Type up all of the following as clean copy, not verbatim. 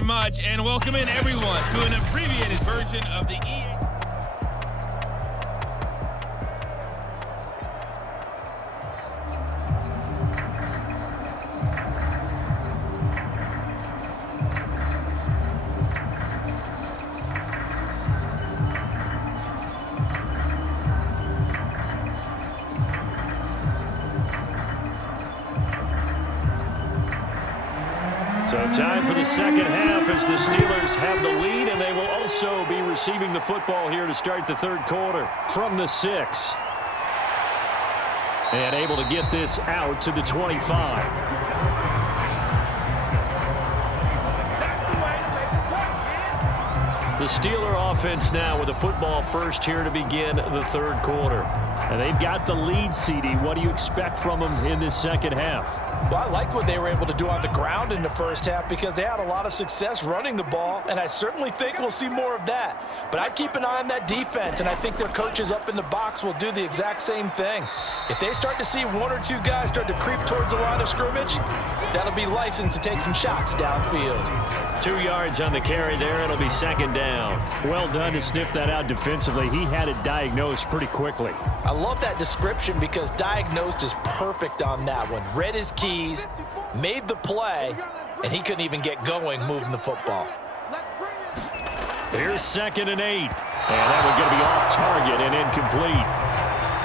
very much, and welcome in everyone to an abbreviated version of the EA. So time for the second half as the Steelers have the lead, and they will also be receiving the football here to start the third quarter from the 6. And able to get this out to the 25. The Steeler offense now with the football first here to begin the third quarter. And they've got the lead, CD. What do you expect from them in this second half? Well, I liked what they were able to do on the ground in the first half because they had a lot of success running the ball, and I certainly think we'll see more of that. But I'd keep an eye on that defense, and I think their coaches up in the box will do the exact same thing. If they start to see one or two guys start to creep towards the line of scrimmage, that'll be licensed to take some shots downfield. 2 yards on the carry there. It'll be second down. Well done to sniff that out defensively. He had it diagnosed pretty quickly. I love that description because diagnosed is perfect on that one. Read his keys, made the play, and he couldn't even get going moving the football. Here's 2nd and 8. And that one's going to be off target and incomplete.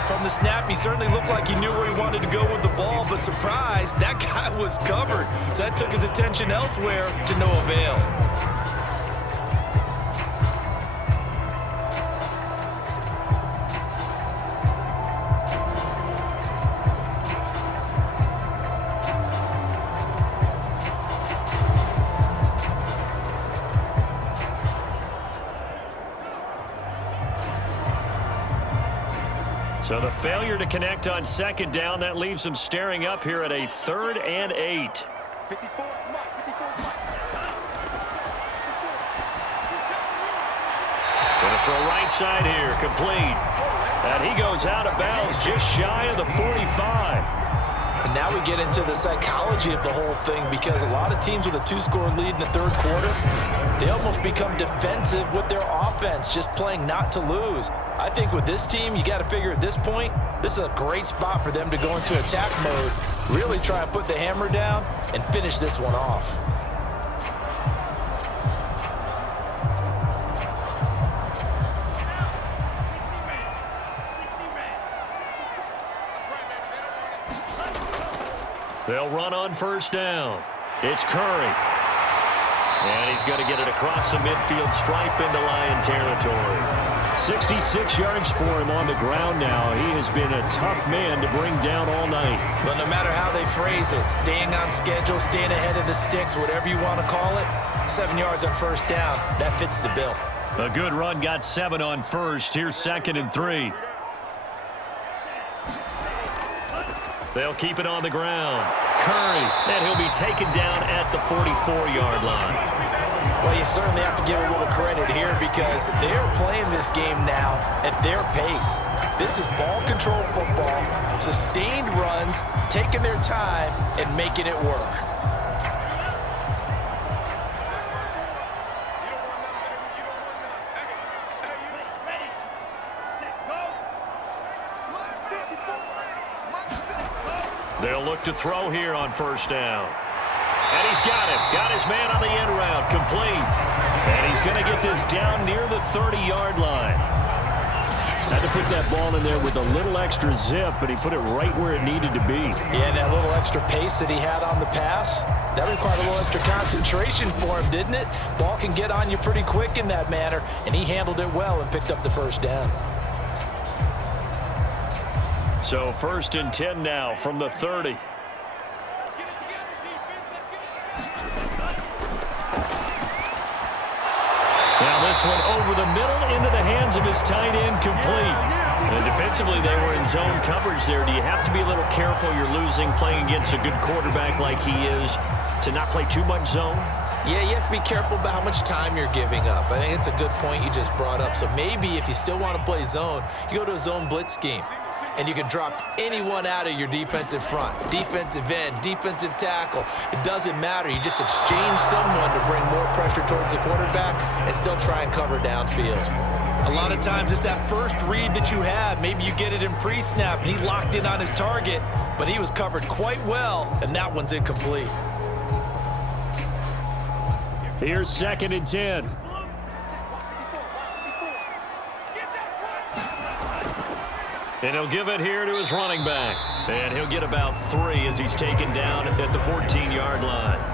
From the snap, he certainly looked like he knew where he wanted to go with the ball, but surprise, that guy was covered. So that took his attention elsewhere to no avail. So the failure to connect on second down, that leaves them staring up here at a 3rd and 8. Gonna throw right side here, complete. And he goes out of bounds just shy of the 45. And now we get into the psychology of the whole thing because a lot of teams with a 2-score lead in the third quarter, they almost become defensive with their offense, just playing not to lose. I think with this team, you got to figure at this point, this is a great spot for them to go into attack mode, really try and put the hammer down and finish this one off. They'll run on first down. It's Curry. And he's going to get it across the midfield stripe into Lion territory. 66 yards for him on the ground now. He has been a tough man to bring down all night. But no matter how they phrase it, staying on schedule, staying ahead of the sticks, whatever you want to call it, 7 yards on first down, that fits the bill. A good run, got 7 on first. Here's 2nd and 3. They'll keep it on the ground. Curry, and he'll be taken down at the 44-yard line. Well, you certainly have to give a little credit here because they're playing this game now at their pace. This is ball control football, sustained runs, taking their time, and making it work. They'll look to throw here on first down. And he's got him. Got his man on the end route. Complete. And he's going to get this down near the 30-yard line. Had to put that ball in there with a little extra zip, but he put it right where it needed to be. Yeah, and that little extra pace that he had on the pass, that required a little extra concentration for him, didn't it? Ball can get on you pretty quick in that manner, and he handled it well and picked up the first down. So 1st and 10 now from the 30. Now this one over the middle into the hands of his tight end, complete. And defensively they were in zone coverage there. Do you have to be a little careful? You're losing playing against a good quarterback like he is to not play too much zone? Yeah, you have to be careful about how much time you're giving up. I think it's a good point you just brought up. So maybe if you still want to play zone, you go to a zone blitz scheme. and you can drop anyone out of your defensive front. Defensive end, defensive tackle. It doesn't matter. You just exchange someone to bring more pressure towards the quarterback and still try and cover downfield. A lot of times it's that first read that you have. Maybe you get it in pre-snap and he locked in on his target, but he was covered quite well, and that one's incomplete. Here's 2nd and 10. And he'll give it here to his running back. And he'll get about 3 as he's taken down at the 14-yard line.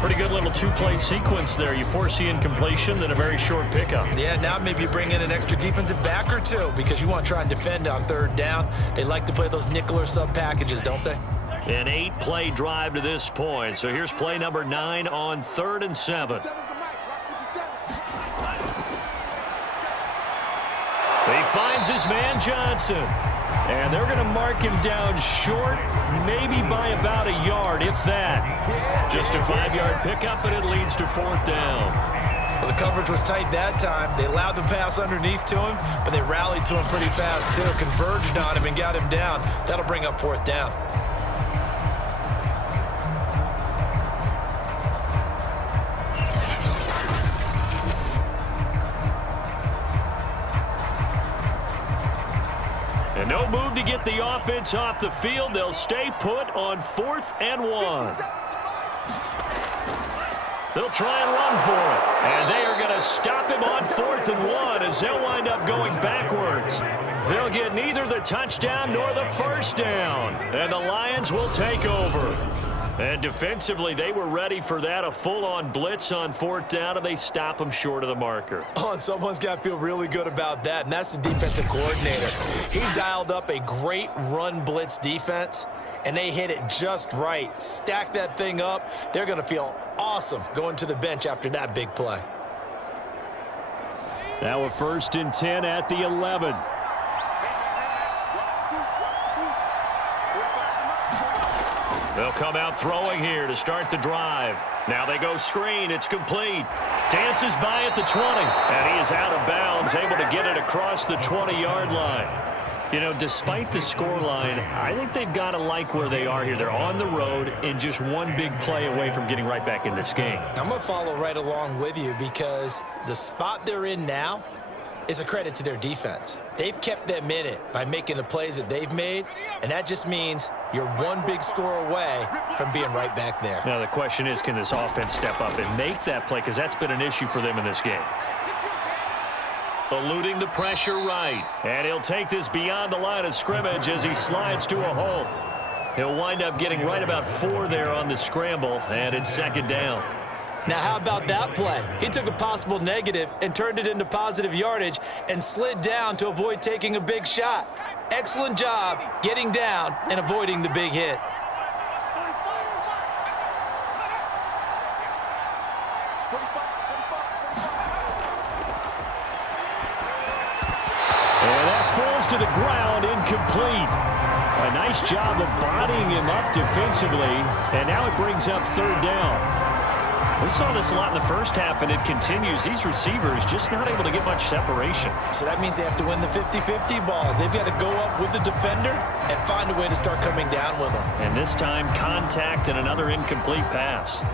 Pretty good little two-play sequence there. You force the incompletion, then a very short pickup. Yeah, now maybe you bring in an extra defensive back or two because you want to try and defend on 3rd down. They like to play those nickel or sub packages, don't they? An 8-play drive to this point. So here's play number 9 on 3rd and 7. He finds his man Johnson. And they're going to mark him down short, maybe by about a yard, if that. Just a 5-yard pickup, and it leads to 4th down. Well, the coverage was tight that time. They allowed the pass underneath to him, but they rallied to him pretty fast, too. Converged on him and got him down. That'll bring up 4th down. And no move to get the offense off the field. They'll stay put on 4th and 1. They'll try and run for it. And they are going to stop him on 4th and 1 as they'll wind up going backwards. They'll get neither the touchdown nor the 1st down. And the Lions will take over. And defensively, they were ready for that, a full-on blitz on 4th down, and they stop them short of the marker. Oh, and someone's got to feel really good about that, and that's the defensive coordinator. He dialed up a great run blitz defense, and they hit it just right. Stack that thing up. They're going to feel awesome going to the bench after that big play. Now a 1st and 10 at the 11. They'll come out throwing here to start the drive. Now they go screen. It's complete. Dances by at the 20. And he is out of bounds, able to get it across the 20-yard line. You know, despite the scoreline, I think they've got to like where they are here. They're on the road and just one big play away from getting right back in this game. I'm going to follow right along with you because the spot they're in now is a credit to their defense. They've kept them in it by making the plays that they've made, and that just means you're one big score away from being right back there. Now the question is, can this offense step up and make that play? Because that's been an issue for them in this game. Eluding the pressure right. And he'll take this beyond the line of scrimmage as he slides to a hole. He'll wind up getting right about 4 there on the scramble, and it's 2nd down. Now, how about that play? He took a possible negative and turned it into positive yardage and slid down to avoid taking a big shot. Excellent job getting down and avoiding the big hit. And that falls to the ground, incomplete. A nice job of bodying him up defensively, and now it brings up 3rd down. We saw this a lot in the first half, and it continues. These receivers just not able to get much separation. So that means they have to win the 50-50 balls. They've got to go up with the defender and find a way to start coming down with them. And this time, contact and another incomplete pass.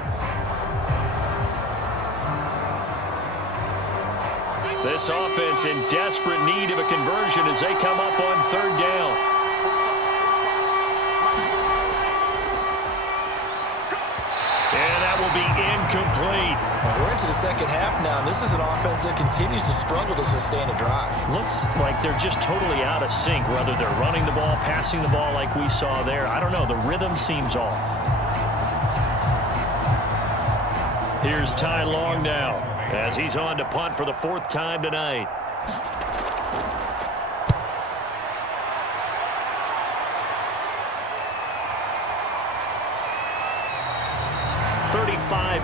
This offense in desperate need of a conversion as they come up on 3rd down. And that will be incomplete. Well, we're into the second half now, and this is an offense that continues to struggle to sustain a drive. Looks like they're just totally out of sync, whether they're running the ball, passing the ball like we saw there. I don't know. The rhythm seems off. Here's Ty Long now as he's on to punt for the 4th time tonight.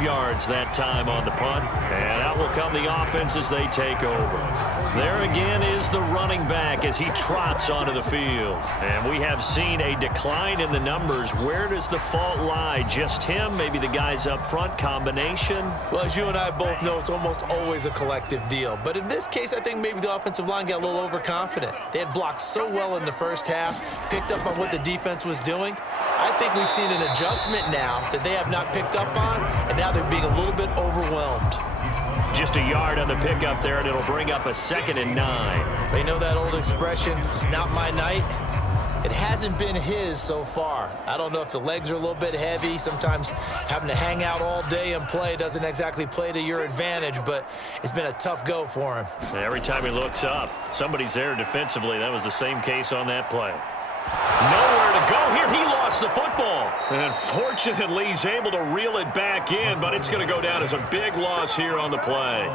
yards that time on the punt. And out will come the offense as they take over. There again is the running back as he trots onto the field. And we have seen a decline in the numbers. Where does the fault lie? Just him? Maybe the guys up front? Combination? Well, as you and I both know, it's almost always a collective deal. But in this case, I think maybe the offensive line got a little overconfident. They had blocked so well in the first half, picked up on what the defense was doing. I think we've seen an adjustment now that they have not picked up on, and now they're being a little bit overwhelmed. Just a yard on the pickup there, and it'll bring up a 2nd and 9. They know that old expression, it's not my night. It hasn't been his so far. I don't know if the legs are a little bit heavy. Sometimes having to hang out all day and play doesn't exactly play to your advantage, but it's been a tough go for him. Every time he looks up, somebody's there defensively. That was the same case on that play. Nowhere to go here. He lost the football. And fortunately, he's able to reel it back in, but it's going to go down as a big loss here on the play.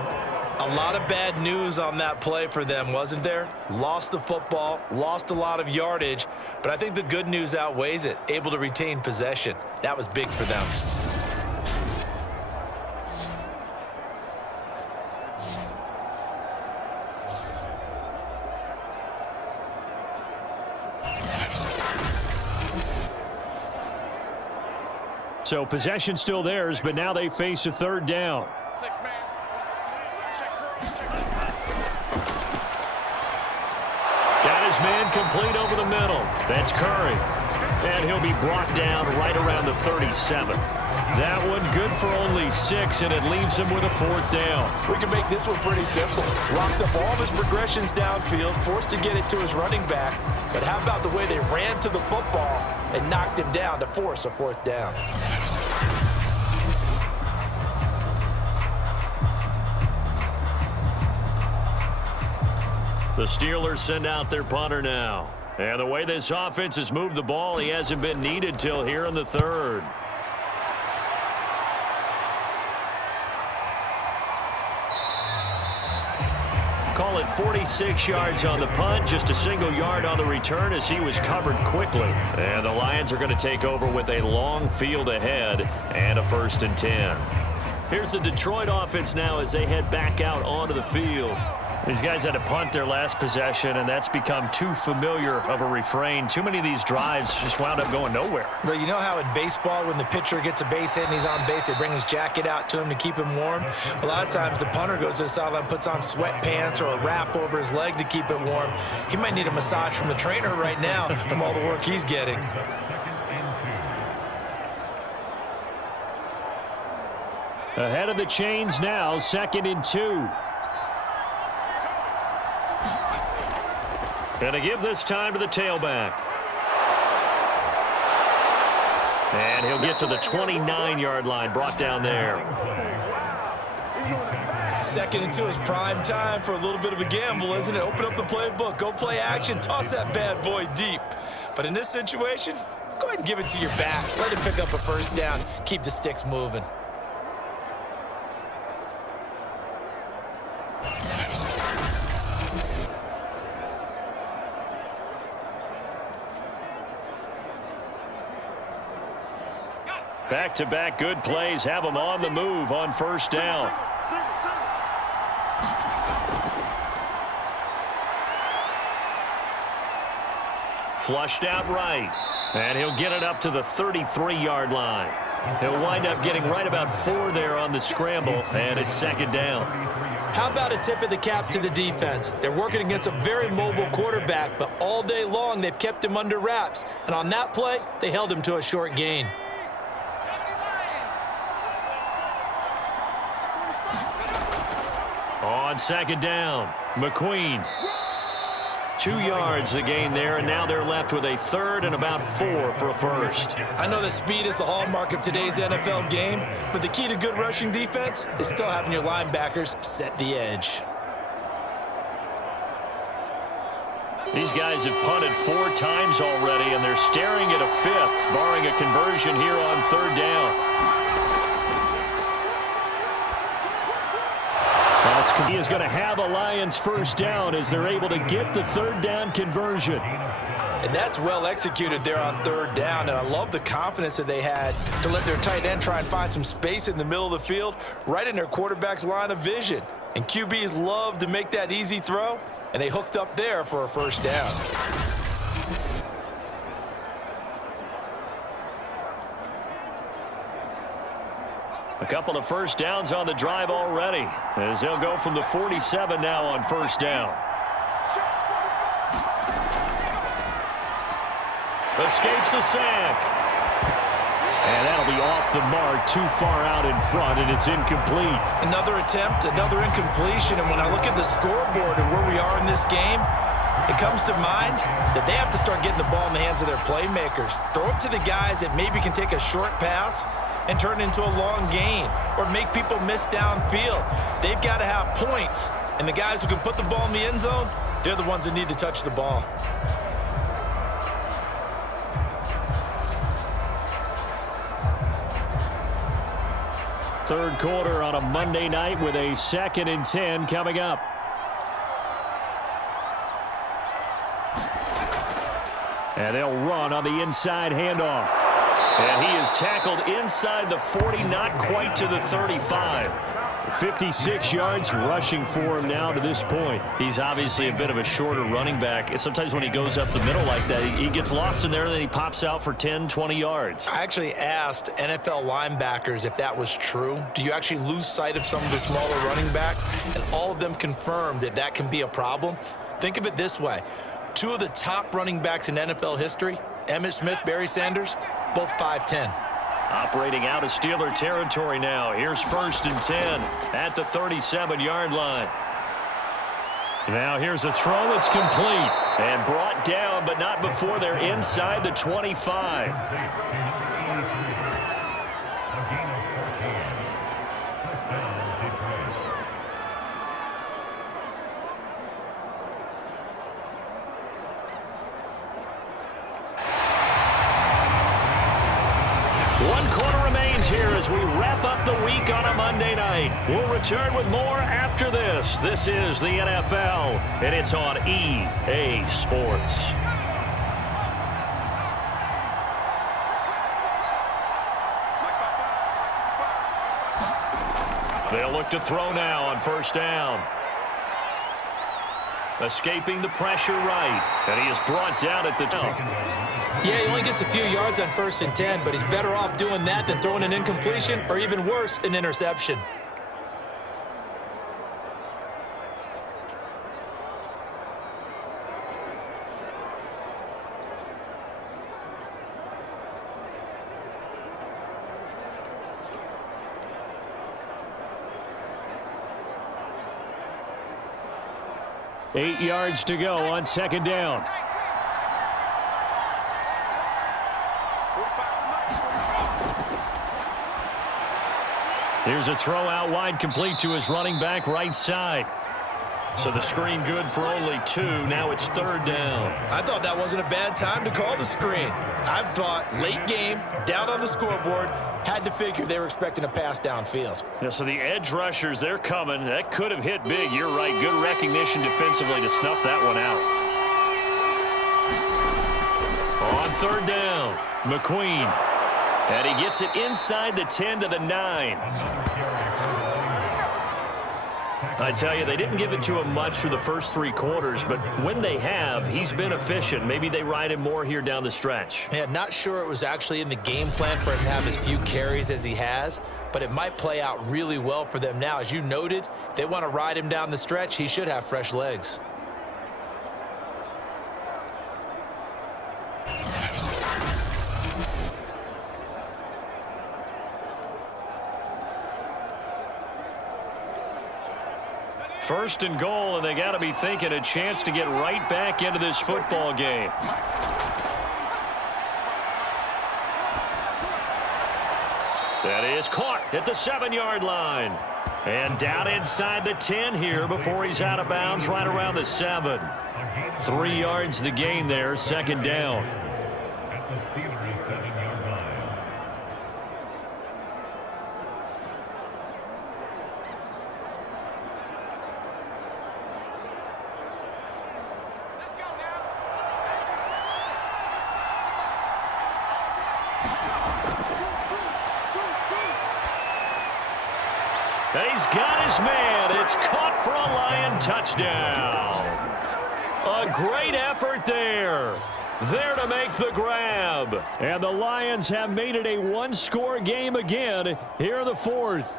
A lot of bad news on that play for them, wasn't there? Lost the football, lost a lot of yardage, but I think the good news outweighs it. Able to retain possession. That was big for them. So possession still theirs, but now they face a 3rd down. 6-man. Got his man complete over the middle. That's Curry. And he'll be brought down right around the 37. That one good for only 6, and it leaves him with a 4th down. We can make this one pretty simple. Locked up all of his progressions downfield, forced to get it to his running back. But how about the way they ran to the football and knocked him down to force a 4th down? The Steelers send out their punter now. And the way this offense has moved the ball, he hasn't been needed till here in the 3rd. Call it 46 yards on the punt, just a single yard on the return as he was covered quickly. And the Lions are going to take over with a long field ahead and a 1st and 10. Here's the Detroit offense now as they head back out onto the field. These guys had to punt their last possession, and that's become too familiar of a refrain. Too many of these drives just wound up going nowhere. Well, you know how in baseball, when the pitcher gets a base hit and he's on base, they bring his jacket out to him to keep him warm? A lot of times the punter goes to the sideline, puts on sweatpants or a wrap over his leg to keep it warm. He might need a massage from the trainer right now from all the work he's getting. Ahead of the chains now, 2nd and 2. Going to give this time to the tailback. And he'll get to the 29-yard line, brought down there. 2nd and 2 is prime time for a little bit of a gamble, isn't it? Open up the playbook, go play action, toss that bad boy deep. But in this situation, go ahead and give it to your back. Let him pick up a 1st down, keep the sticks moving. Back-to-back good plays have them on the move on 1st down. Flushed out right. And he'll get it up to the 33-yard line. He'll wind up getting right about 4 there on the scramble, and it's 2nd down. How about a tip of the cap to the defense? They're working against a very mobile quarterback, but all day long they've kept him under wraps. And on that play, they held him to a short gain. On 2nd down, McQueen. 2 yards the gain there, and now they're left with a 3rd and about 4 for a 1st. I know that speed is the hallmark of today's NFL game, but the key to good rushing defense is still having your linebackers set the edge. These guys have punted 4 times already, and they're staring at a 5th, barring a conversion here on 3rd down. He is going to have a Lions 1st down as they're able to get the 3rd down conversion. And that's well executed there on third down. And I love the confidence that they had to let their tight end try and find some space in the middle of the field, right in their quarterback's line of vision. And QBs love to make that easy throw, and they hooked up there for a first down. A couple of first downs on the drive already, as they'll go from the 47 now on first down. Escapes the sack. And that'll be off the mark, too far out in front, and it's incomplete. Another attempt, another incompletion, and when I look at the scoreboard and where we are in this game, it comes to mind that they have to start getting the ball in the hands of their playmakers. Throw it to the guys that maybe can take a short pass and turn it into a long gain or make people miss downfield. They've got to have points, and the guys who can put the ball in the end zone, they're the ones that need to touch the ball. Third quarter on a Monday night with a 2nd and 10 coming up. And they'll run on the inside handoff. And he is tackled inside the 40, not quite to the 35. 56 yards rushing for him now to this point. He's obviously a bit of a shorter running back. Sometimes when he goes up the middle like that, he gets lost in there and then he pops out for 10, 20 yards. I actually asked NFL linebackers if that was true. Do you actually lose sight of some of the smaller running backs? And all of them confirmed that that can be a problem. Think of it this way. Two of the top running backs in NFL history, Emmitt Smith, Barry Sanders, both 5'10". Operating out of Steeler territory now. Here's 1st and 10 at the 37-yard line. Now here's a throw that's complete and brought down, but not before they're inside the 25. Here as we wrap up the week on a Monday night. We'll return with more after this. This is the NFL, and it's on EA Sports. They'll look to throw now on first down. Escaping the pressure right, and he is brought down at the top. Yeah, he only gets a few yards on 1st and 10, but he's better off doing that than throwing an incompletion or even worse, an interception. Eight yards to go on 2nd down. Here's a throw out wide, complete to his running back right side. So the screen good for only 2. Now it's 3rd down. I thought that wasn't a bad time to call the screen. I thought late game, down on the scoreboard, had to figure they were expecting a pass downfield. Yeah, so the edge rushers, they're coming. That could have hit big. You're right. Good recognition defensively to snuff that one out. On 3rd down, McQueen. And he gets it inside the 10 to the 9. I tell you, they didn't give it to him much for the first 3 quarters, but when they have, he's been efficient. Maybe they ride him more here down the stretch. Yeah, not sure it was actually in the game plan for him to have as few carries as he has, but it might play out really well for them now. As you noted, if they want to ride him down the stretch, he should have fresh legs. First and goal, and they got to be thinking a chance to get right back into this football game. That is caught at the 7-yard line. And down inside the 10 here before he's out of bounds right around the 7. 3 yards the gain there, 2nd down. he's got his man. It's caught for a Lion touchdown. A great effort there. There to make the grab. And the Lions have made it a one-score game again here in the fourth.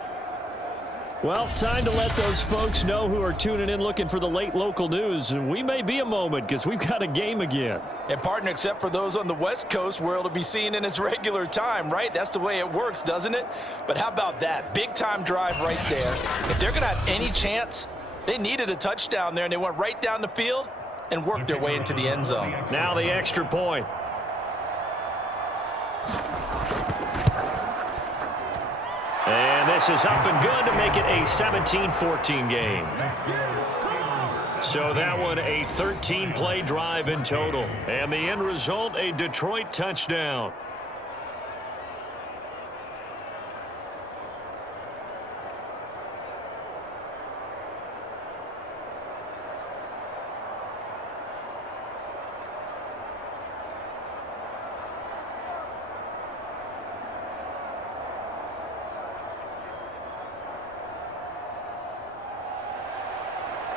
Well, time to let those folks know who are tuning in looking for the late local news. And we may be a moment because we've got a game again. And partner, except for those on the West Coast where it'll be seen in its regular time, right? That's the way it works, doesn't it? But how about that? Big time drive right there. If they're going to have any chance, they needed a touchdown there, and they went right down the field and worked their way into the end zone. Now the extra point. And this is up and good to make it a 17-14 game. So that one a 13-play drive in total. And the end result, a Detroit touchdown.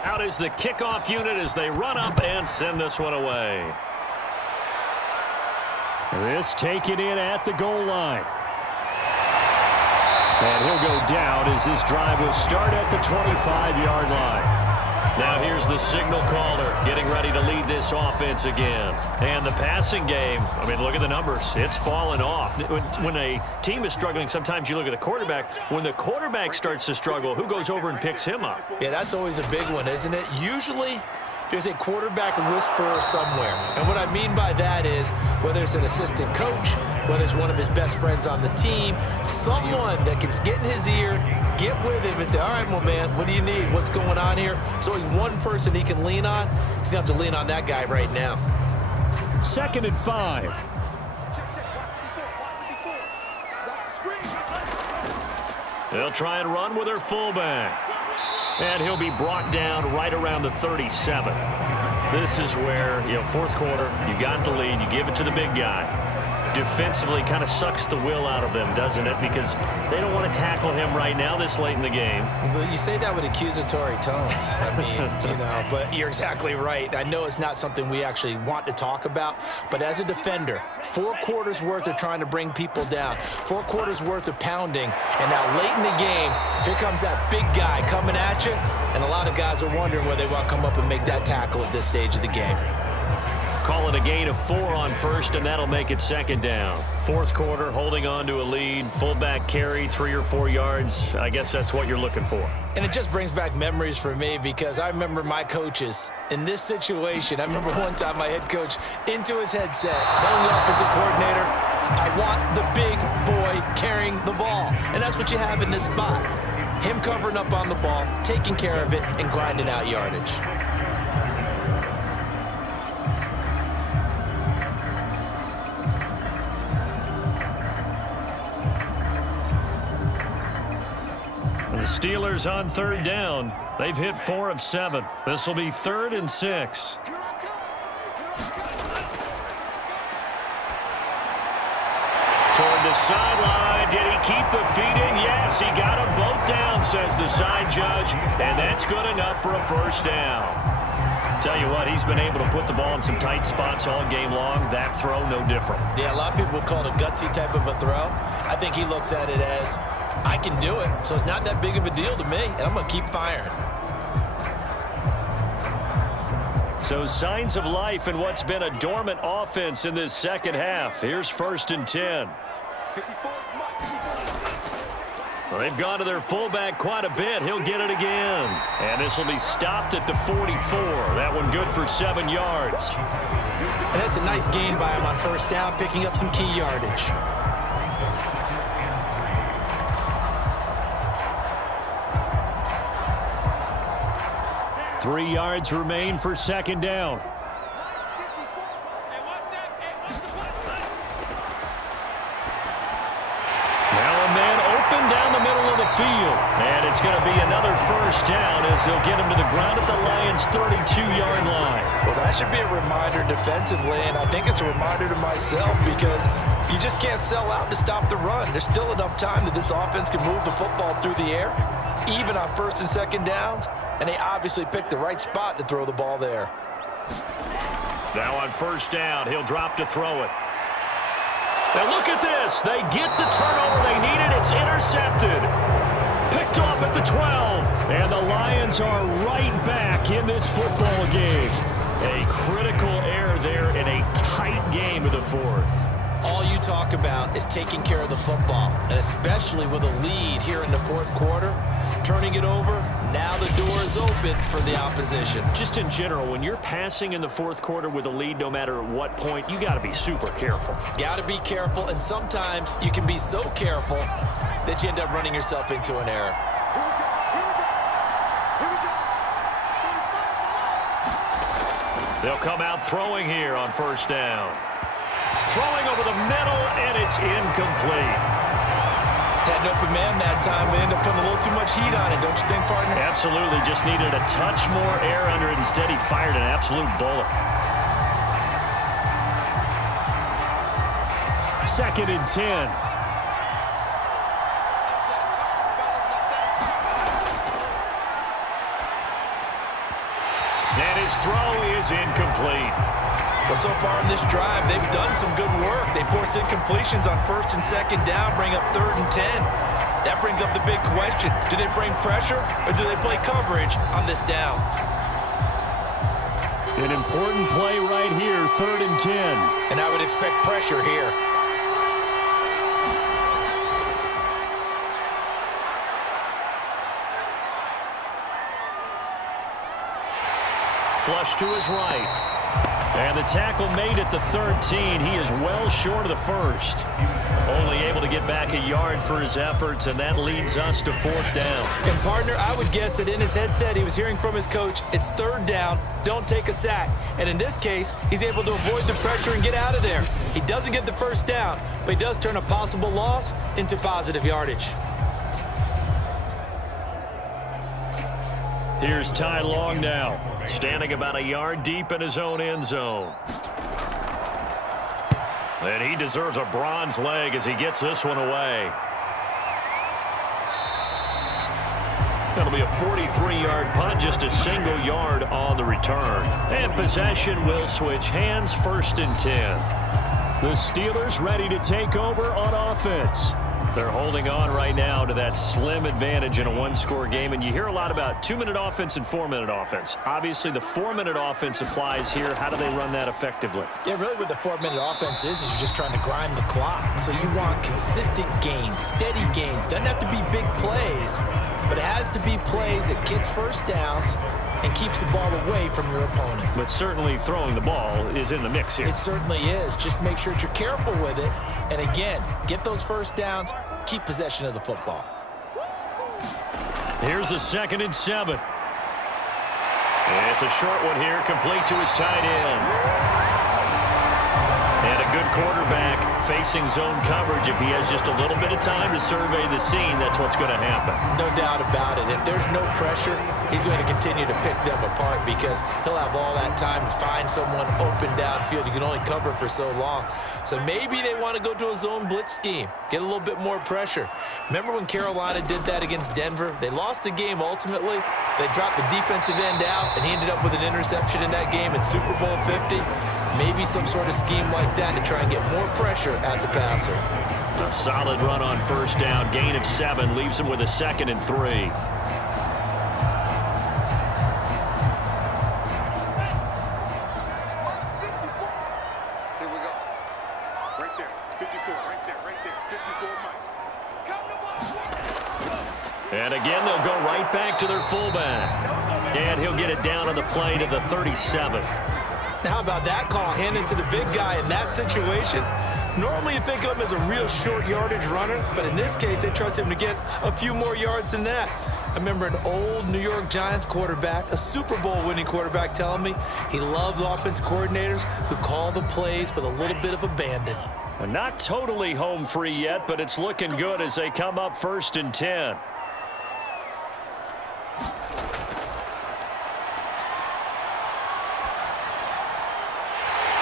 Out is the kickoff unit as they run up and send this one away. This taken in at the goal line. And he'll go down as this drive will start at the 25-yard line. Now here's the signal caller getting ready to lead this offense again. And the passing game, I mean, look at the numbers. It's fallen off. When a team is struggling, sometimes you look at the quarterback. When the quarterback starts to struggle, who goes over and picks him up? Yeah, that's always a big one, isn't it? Usually there's a quarterback whisperer somewhere. And what I mean by that is whether it's an assistant coach, whether it's one of his best friends on the team, someone that can get in his ear, get with him and say, all right, well, man, what do you need? What's going on here? So he's one person he can lean on. He's going to have to lean on that guy right now. 2nd and 5. They'll try and run with their fullback. And he'll be brought down right around the 37. This is where, fourth quarter, you got the lead, you give it to the big guy. Defensively kind of sucks the will out of them, doesn't it? Because they don't want to tackle him right now this late in the game. But you say that with accusatory tones. I mean, but you're exactly right. I know it's not something we actually want to talk about, but as a defender, 4 quarters worth of trying to bring people down, 4 quarters worth of pounding, and now late in the game, here comes that big guy coming at you, and a lot of guys are wondering whether they want to come up and make that tackle at this stage of the game. Call it a gain of 4 on first, and that'll make it 2nd down. Fourth quarter, holding on to a lead. Fullback carry, 3 or 4 yards. I guess that's what you're looking for. And it just brings back memories for me because I remember my coaches in this situation. I remember one time my head coach into his headset telling the offensive coordinator, I want the big boy carrying the ball. And that's what you have in this spot. Him covering up on the ball, taking care of it, and grinding out yardage. The Steelers on 3rd down. They've hit 4 of 7. This will be 3rd and 6. Toward the sideline. Did he keep the feet in? Yes, he got them both down, says the side judge. And that's good enough for a 1st down. Tell you what, he's been able to put the ball in some tight spots all game long. That throw, no different. Yeah, a lot of people would call it a gutsy type of a throw. I think he looks at it as, I can do it, so it's not that big of a deal to me, and I'm going to keep firing. So signs of life in what's been a dormant offense in this second half. Here's 1st and 10. Well, they've gone to their fullback quite a bit. He'll get it again. And this will be stopped at the 44. That one good for 7 yards. And that's a nice gain by him on 1st down, picking up some key yardage. Three yards remain for 2nd down. Now a man open down the middle of the field. And it's going to be another 1st down as they'll get him to the ground at the Lions' 32-yard line. Well, that should be a reminder defensively, and I think it's a reminder to myself because you just can't sell out to stop the run. There's still enough time that this offense can move the football through the air. even on first and second downs, and they obviously picked the right spot to throw the ball there. Now on first down, he'll drop to throw it. Now look at this. They get the turnover they needed. It's intercepted. Picked off at the 12. And the Lions are right back in this football game. A critical error there in a tight game of the fourth. All you talk about is taking care of the football, and especially with a lead here in the fourth quarter, turning it over, now the door is open for the opposition. Just in general, when you're passing in the fourth quarter with a lead, no matter at what point, you got to be super careful. Got to be careful, and sometimes you can be so careful that you end up running yourself into an error. They'll come out throwing here on first down. Throwing over the middle, and it's incomplete. Had an open man that time, but ended up putting a little too much heat on it, don't you think, partner? Absolutely. Just needed a touch more air under it. Instead, he fired an absolute bullet. Second and 10. And his throw is incomplete. Well, so far in this drive, they've done some good work. They force incompletions on first and second down, bring up third and 10. That brings up the big question. Do they bring pressure or do they play coverage on this down? An important play right here, third and 10. And I would expect pressure here. Flush to his right. And the tackle made at the 13. He is well short of the first. Only able to get back a yard for his efforts, and that leads us to fourth down. And, partner, I would guess that in his headset he was hearing from his coach, it's third down, don't take a sack. And in this case, he's able to avoid the pressure and get out of there. He doesn't get the first down, but he does turn a possible loss into positive yardage. Here's Ty Long now, standing about a yard deep in his own end zone. And he deserves a bronze leg as he gets this one away. That'll be a 43-yard punt, just a single yard on the return. And possession will switch hands, first and 10. The Steelers ready to take over on offense. They're holding on right now to that slim advantage in a one-score game, and you hear a lot about 2-minute offense and 4-minute offense. Obviously, the 4-minute offense applies here. How do they run that effectively? Yeah, really what the 4-minute offense is you're just trying to grind the clock. So you want consistent gains, steady gains. Doesn't have to be big plays, but it has to be plays that gets first downs and keeps the ball away from your opponent. But certainly throwing the ball is in the mix here. It certainly is. Just make sure that you're careful with it. And again, get those first downs, keep possession of the football. Here's a 2nd and 7. It's a short one here, complete to his tight end. And a good quarterback facing zone coverage. If he has just a little bit of time to survey the scene, that's what's going to happen. No doubt about it. If there's no pressure, he's going to continue to pick them apart because he'll have all that time to find someone open downfield. You can only cover for so long. So maybe they want to go to a zone blitz scheme, get a little bit more pressure. Remember when Carolina did that against Denver? They lost the game ultimately. They dropped the defensive end out, and he ended up with an interception in that game in Super Bowl 50. Maybe some sort of scheme like that to try and get more pressure at the passer. A solid run on first down. Gain of 7 leaves him with a 2nd and 3. Here we go. Right there. 54. Right there. Right there. 54, Mike. And again, they'll go right back to their fullback. And he'll get it down on the play to the 37. Now, how about that call handed to the big guy in that situation? Normally you think of him as a real short yardage runner, but in this case they trust him to get a few more yards than that. I remember an old New York Giants quarterback, a Super Bowl winning quarterback, telling me he loves offensive coordinators who call the plays with a little bit of abandon. Not totally home free yet, but it's looking good as they come up 1st and 10.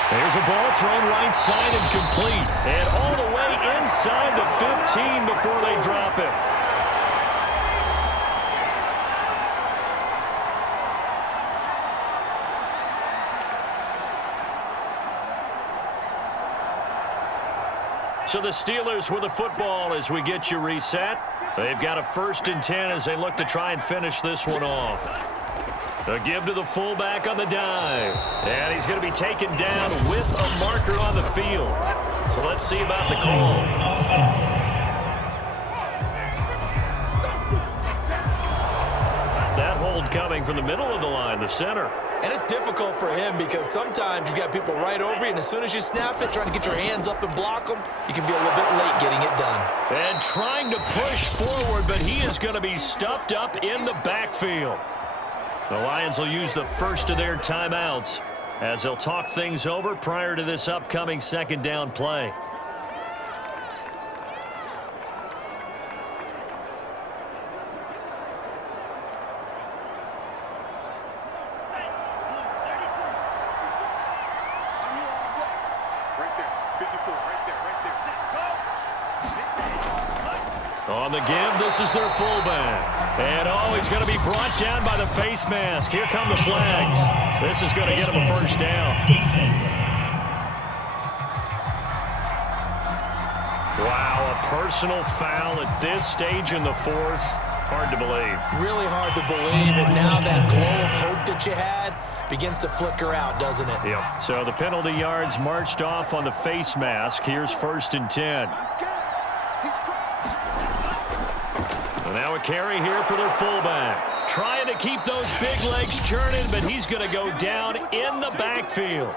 There's a ball thrown right side and complete. And all the way inside the 15 before they drop it. So the Steelers with the football as we get you reset. They've got a 1st and 10 as they look to try and finish this one off. A give to the fullback on the dive. And he's going to be taken down with a marker on the field. So let's see about the call. That hold coming from the middle of the line, the center. And it's difficult for him because sometimes you've got people right over you, and as soon as you snap it, trying to get your hands up and block them, you can be a little bit late getting it done. And trying to push forward, but he is going to be stuffed up in the backfield. The Lions will use the first of their timeouts as they'll talk things over prior to this upcoming 2nd down play. On the give, this is their fullback. And, he's going to be brought down by the face mask. Here come the flags. This is going to get him a 1st down. Wow, a personal foul at this stage in the 4th. Hard to believe. Really hard to believe, and now that glow of hope that you had begins to flicker out, doesn't it? Yep. So the penalty yards marched off on the face mask. Here's 1st and 10. And now a carry here for their fullback. Trying to keep those big legs churning, but he's going to go down in the backfield.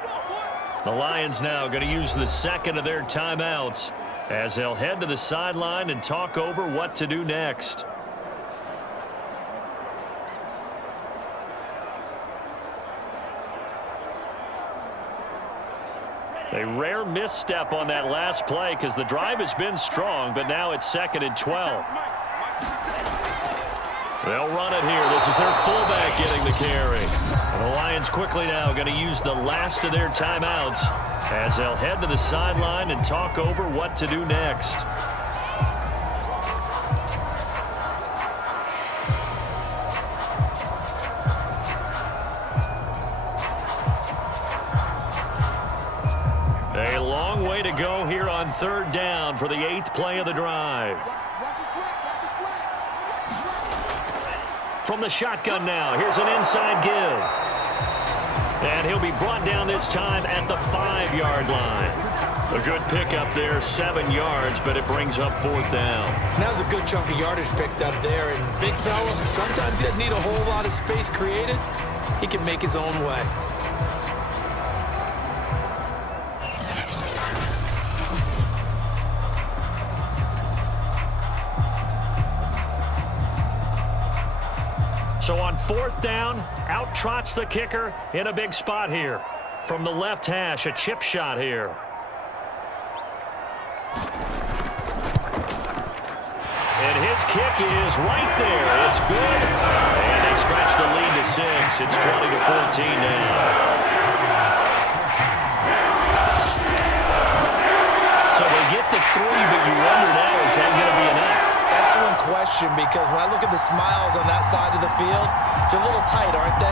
The Lions now going to use the 2nd of their timeouts as they'll head to the sideline and talk over what to do next. A rare misstep on that last play because the drive has been strong, but now it's 2nd and 12. They'll run it here. This is their fullback getting the carry. And the Lions quickly now going to use the last of their timeouts as they'll head to the sideline and talk over what to do next. A long way to go here on 3rd down for the 8th play of the drive. From the shotgun now, here's an inside give. And he'll be brought down this time at the 5-yard line. A good pickup there, 7 yards, but it brings up 4th down. That was a good chunk of yardage picked up there. And big fella, sometimes he doesn't need a whole lot of space created. He can make his own way. So on 4th down, out trots the kicker in a big spot here. From the left hash, a chip shot here. And his kick is right there. It's good. And they stretch the lead to 6. It's 20-14 now. So they get to 3, but you wonder now, is that going to be enough? Excellent question, because when I look at the smiles on that side of the field, they're a little tight, aren't they?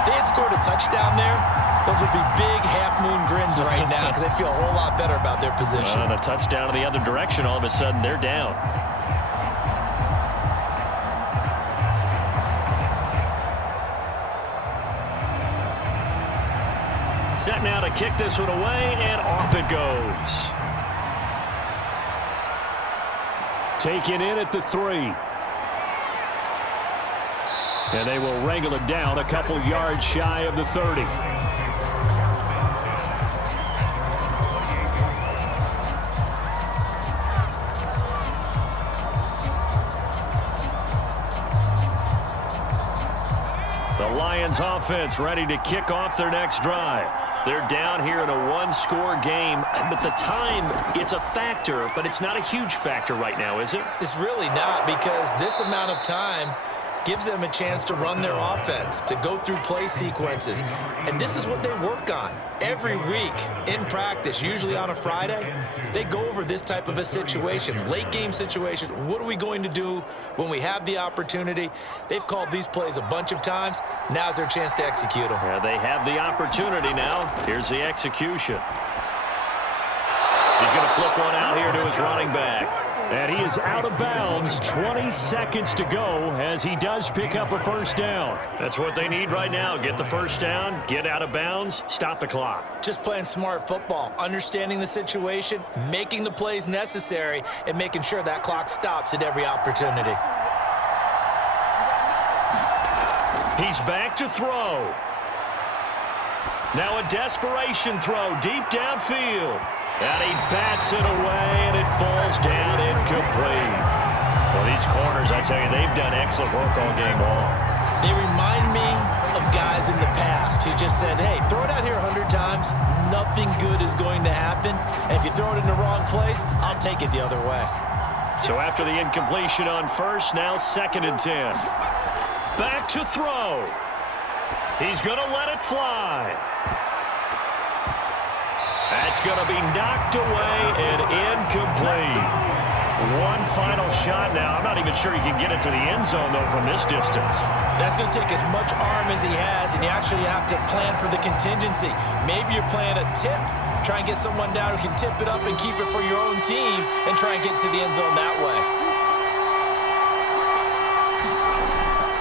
If they had scored a touchdown there, those would be big half-moon grins right now because they'd feel a whole lot better about their position. And a touchdown in the other direction, all of a sudden they're down. Set now to kick this one away, and off it goes. Taken in at the 3. And they will wrangle it down a couple yards shy of the 30. The Lions offense ready to kick off their next drive. They're down here in a 1-score game, but the time, it's a factor, but it's not a huge factor right now, is it? It's really not, because this amount of time gives them a chance to run their offense, to go through play sequences. And this is what they work on every week in practice, usually on a Friday. They go over this type of a situation, late game situation. What are we going to do when we have the opportunity? They've called these plays a bunch of times. Now's their chance to execute them. Yeah, they have the opportunity now. Here's the execution. He's going to flip one out here to his running back. And he is out of bounds. 20 seconds to go as he does pick up a first down. That's what they need right now. Get the first down, get out of bounds, stop the clock. Just playing smart football, understanding the situation, making the plays necessary, and making sure that clock stops at every opportunity. He's back to throw. Now a desperation throw deep downfield. And he bats it away, and it falls down incomplete. Well, these corners, I tell you, they've done excellent work all game long. They remind me of guys in the past who just said, hey, throw it out here 100 times. Nothing good is going to happen. And if you throw it in the wrong place, I'll take it the other way. So after the incompletion on first, now 2nd and 10. Back to throw. He's going to let it fly. That's going to be knocked away and incomplete. One final shot now. I'm not even sure he can get into the end zone, though, from this distance. That's going to take as much arm as he has, and you actually have to plan for the contingency. Maybe you're playing a tip. Try and get someone down who can tip it up and keep it for your own team and try and get to the end zone that way.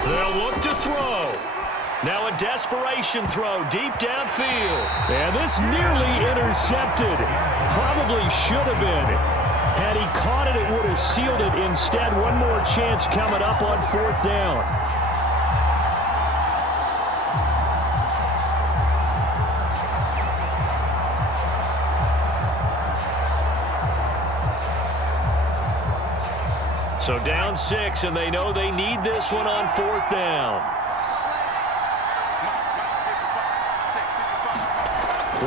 They'll look to throw. Now a desperation throw deep downfield. And this nearly intercepted. Probably should have been. Had he caught it, it would have sealed it. Instead, one more chance coming up on 4th down. So down 6, and they know they need this one on 4th down.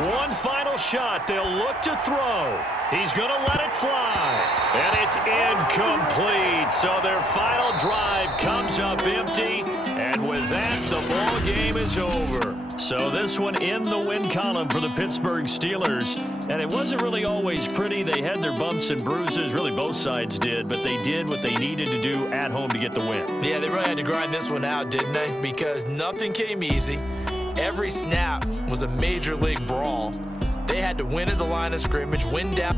One final shot. They'll look to throw. He's going to let it fly. And it's incomplete. So their final drive comes up empty. And with that, the ball game is over. So this one in the win column for the Pittsburgh Steelers. And it wasn't really always pretty. They had their bumps and bruises. Really, both sides did. But they did what they needed to do at home to get the win. Yeah, they really had to grind this one out, didn't they? Because nothing came easy. Every snap was a major league brawl. They had to win at the line of scrimmage, win down.